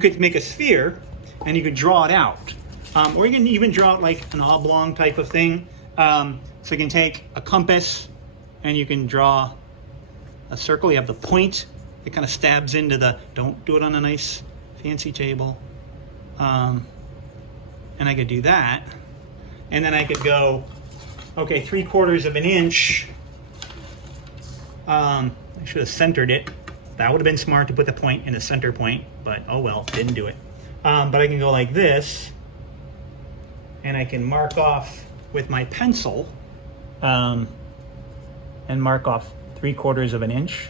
You could make a sphere and you could draw it out. Or you can even draw it like an oblong type of thing. So you can take a compass and you can draw a circle. You have the point that kind of stabs into the, don't do it on a nice fancy table. And I could do that. And then I could go, okay, 3/4 of an inch. I should have centered it. That would have been smart to put the point in the center point, but oh well, didn't do it. But I can go like this, and I can mark off with my pencil, and mark off 3/4 of an inch.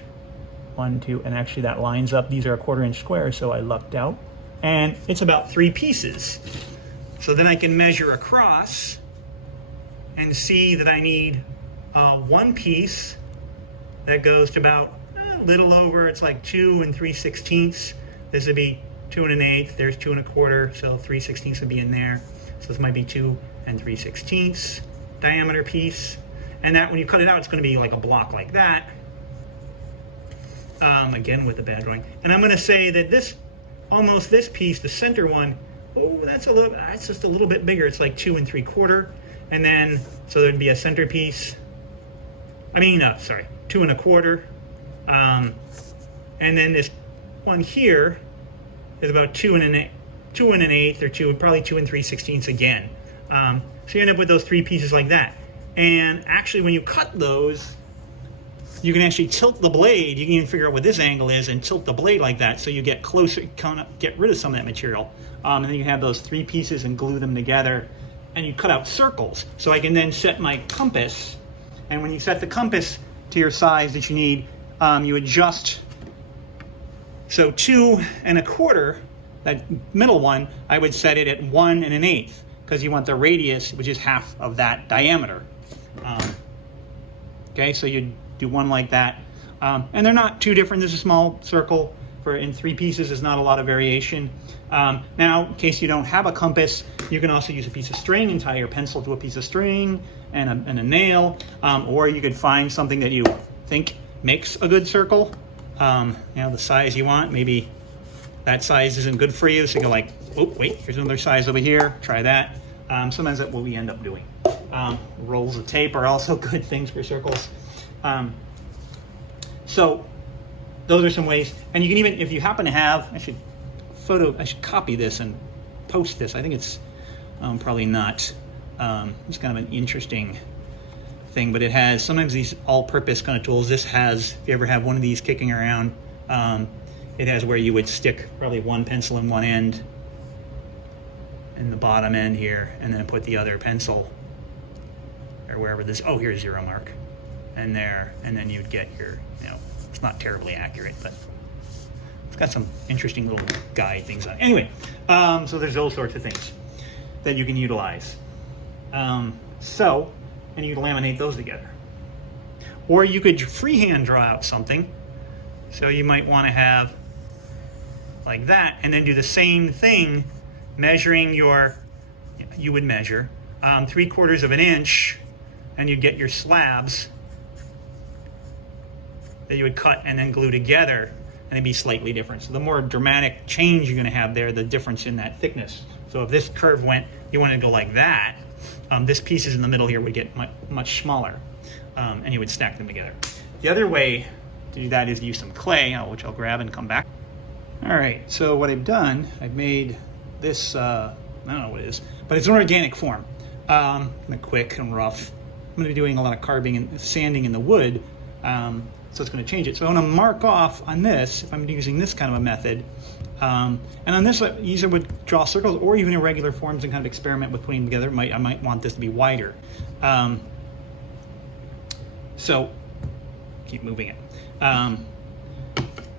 1, 2, and actually that lines up. These are a 1/4 inch squares, so I lucked out. And it's about 3 pieces. So then I can measure across and see that I need 1 piece that goes to about a little over, it's like 2 3/16. This would be 2 1/8, there's 2 1/4, so 3/16 would be in there. So this might be 2 3/16 diameter piece. And that, when you cut it out, it's going to be like a block like that. Again, with the bad drawing. And I'm going to say that this, almost this piece, the center one, oh, that's just a little bit bigger. It's like 2 3/4. And then, so there'd be a center piece. 2 1/4. And then this one here is about 2 1/8, or probably 2 3/16 again. So you end up with those 3 pieces like that. And actually, when you cut those, you can actually tilt the blade. You can even figure out what this angle is and tilt the blade like that, so you get closer, kind of get rid of some of that material. And then you have those 3 pieces and glue them together, and you cut out circles. So I can then set my compass, and when you set the compass to your size that you need, you adjust. So 2 1/4, that middle one, I would set it at 1 1/8, because you want the radius, which is half of that diameter. Okay, so you do one like that. And they're not too different. There's a small circle in 3 pieces. There's not a lot of variation. Now, in case you don't have a compass, you can also use a piece of string and tie your pencil to a piece of string and a nail. Or you could find something that you think makes a good circle. The size you want. Maybe that size isn't good for you, so you go like, oh, wait, here's another size over here. Try that. Sometimes that's what we end up doing. Rolls of tape are also good things for circles. So those are some ways. And you can even, if you happen to have, I should copy this and post this. I think it's probably not. It's kind of an interesting thing, but it has sometimes these all-purpose kind of tools. This has, if you ever have one of these kicking around, it has where you would stick probably one pencil in one end, in the bottom end here, and then put the other pencil, or wherever this, oh, here's 0 mark, and there, and then you'd get your, it's not terribly accurate, but it's got some interesting little guide things on it. Anyway, so there's those sorts of things that you can utilize. And you laminate those together. Or you could freehand draw out something. So you might want to have like that, and then do the same thing, measuring you would measure 3/4 of an inch, and you'd get your slabs that you would cut and then glue together, and it'd be slightly different. So the more dramatic change you're going to have there, the difference in that thickness. So if this curve you want to go like that, this pieces in the middle here would get much smaller, and you would stack them together. The other way to do that is use some clay, which I'll grab and come back. All right, so what I've done, I've made this, I don't know what it is, but it's an organic form, kind of quick and rough. I'm going to be doing a lot of carving and sanding in the wood, so it's going to change it. So I'm going to mark off on this, if I'm using this kind of a method, and on this I either would draw circles or even irregular forms and kind of experiment with putting them together. I might want this to be wider. So keep moving it.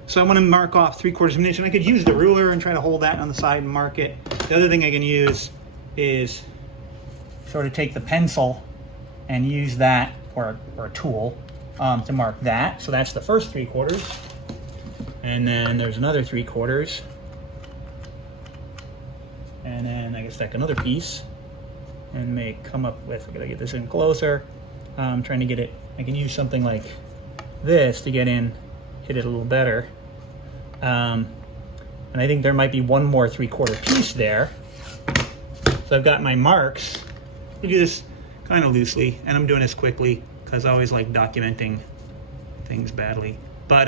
So I'm going to mark off 3/4 of an inch, and I could use the ruler and try to hold that on the side and mark it. The other thing I can use is sort of take the pencil and use that, or a tool, to mark that. So that's the first 3/4. And then there's another 3/4. And then I can stack another piece and come up with, I gotta get this in closer. I'm trying to get it, I can use something like this to get in, hit it a little better. And I think there might be one more 3/4 piece there. So I've got my marks. I do this kind of loosely, and I'm doing this quickly because I always like documenting things badly. But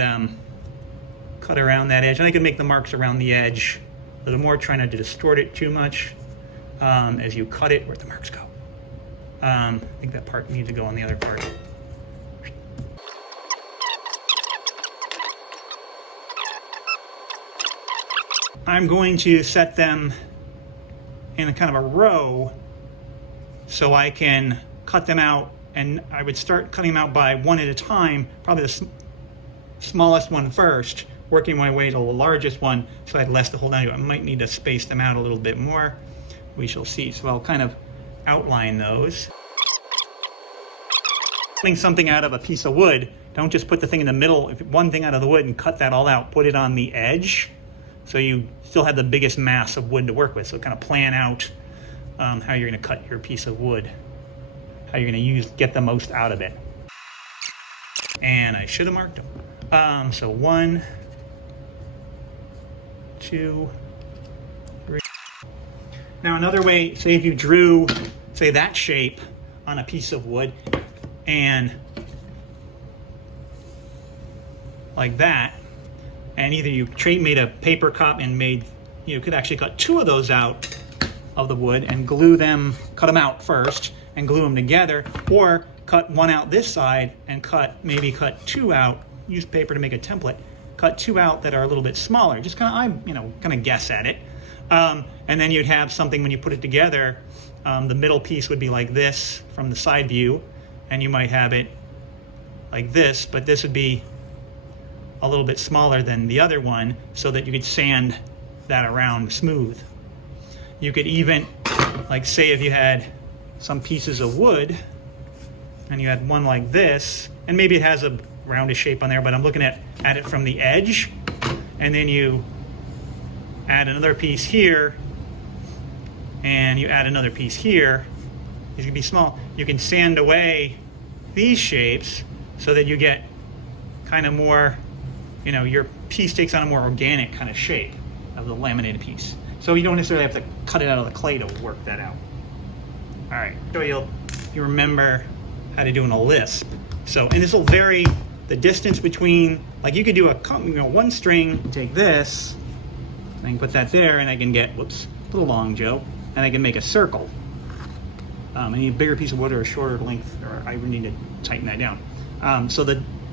cut around that edge, and I can make the marks around the edge a little more, try not to distort it too much as you cut it. Where'd the marks go? I think that part needs to go on the other part. I'm going to set them in a kind of a row so I can cut them out, and I would start cutting them out by one at a time, probably the smallest one first, working my way to the largest one so I had less to hold on to. I might need to space them out a little bit more. We shall see. So I'll kind of outline those. Cutting something out of a piece of wood, don't just put the thing in the middle, one thing out of the wood and cut that all out. Put it on the edge so you still have the biggest mass of wood to work with. So kind of plan out how you're going to cut your piece of wood, how you're going to get the most out of it. And I should have marked them. So 1, 2, 3. Now another way, say if you drew, say that shape on a piece of wood and like that, and either you made a paper cup and you could actually cut 2 of those out of the wood and glue them, cut them out first and glue them together, or cut one out this side and maybe cut 2 out, use paper to make a template, cut 2 out that are a little bit smaller. Just kind of guess at it. And then you'd have something when you put it together, the middle piece would be like this from the side view, and you might have it like this, but this would be a little bit smaller than the other one so that you could sand that around smooth. You could even, like say if you had some pieces of wood and you had one like this, and maybe it has a roundish shape on there, but I'm looking at it from the edge, and then you add another piece here and you add another piece here. These can be small. You can sand away these shapes so that you get kind of more, your piece takes on a more organic kind of shape of the laminated piece. So you don't necessarily have to cut it out of the clay to work that out. All right, so you remember how to do an lisp. So, and this will vary the distance between, like you could do one string, take this, I can put that there, and I can get, whoops, a little long, Joe, and I can make a circle. I need a bigger piece of wood or a shorter length, or I would need to tighten that down. So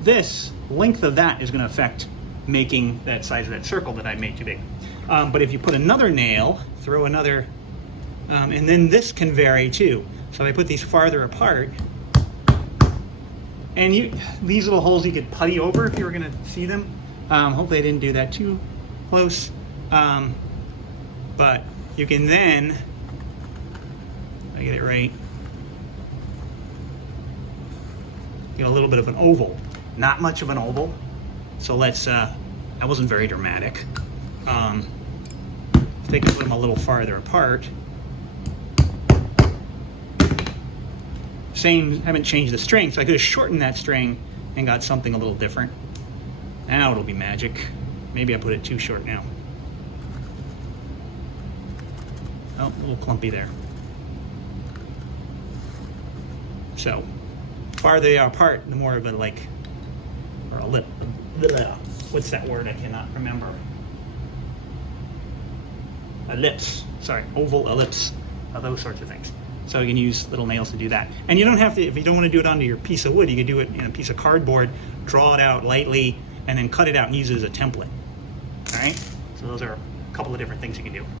this length of that is going to affect making that size of that circle that I made too big. But if you put another nail, throw another, and then this can vary too. So I put these farther apart, and these little holes you could putty over if you were going to see them. Hopefully I didn't do that too close. But you can then, I get it right, get a little bit of an oval. Not much of an oval. So let's, that wasn't very dramatic. Take them a little farther apart. Haven't changed the string, so I could have shortened that string and got something a little different. Now it'll be magic. Maybe I put it too short now. Oh, a little clumpy there. So, farther they are apart, the more of a or a lip. What's that word? I cannot remember. Ellipse. Sorry, oval, ellipse, those sorts of things. So you can use little nails to do that. And you don't have to, if you don't want to do it onto your piece of wood, you can do it in a piece of cardboard, draw it out lightly, and then cut it out and use it as a template. All right? So those are a couple of different things you can do.